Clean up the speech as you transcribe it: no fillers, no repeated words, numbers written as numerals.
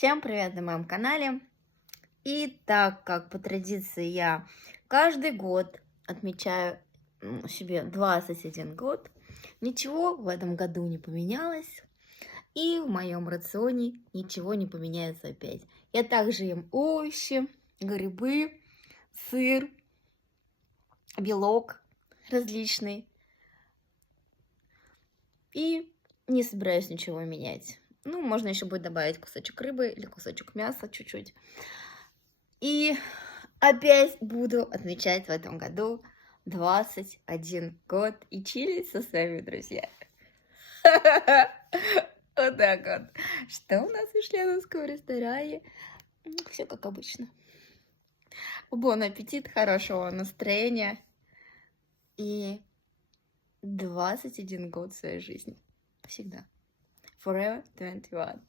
Всем привет на моем канале. И так как по традиции я каждый год отмечаю себе 21 год, ничего в этом году не поменялось. И в моем рационе ничего не поменяется опять. Я также ем овощи, грибы, сыр, белок различный. И не собираюсь ничего менять. Ну, можно еще будет добавить кусочек рыбы или кусочек мяса чуть-чуть. И опять буду отмечать в этом году 21 год и чилить со своими друзьями. Вот так вот. Что у нас в членовском ресторане? Все как обычно. Бон аппетит, хорошего настроения и 21 год своей жизни. Всегда. Forever 21.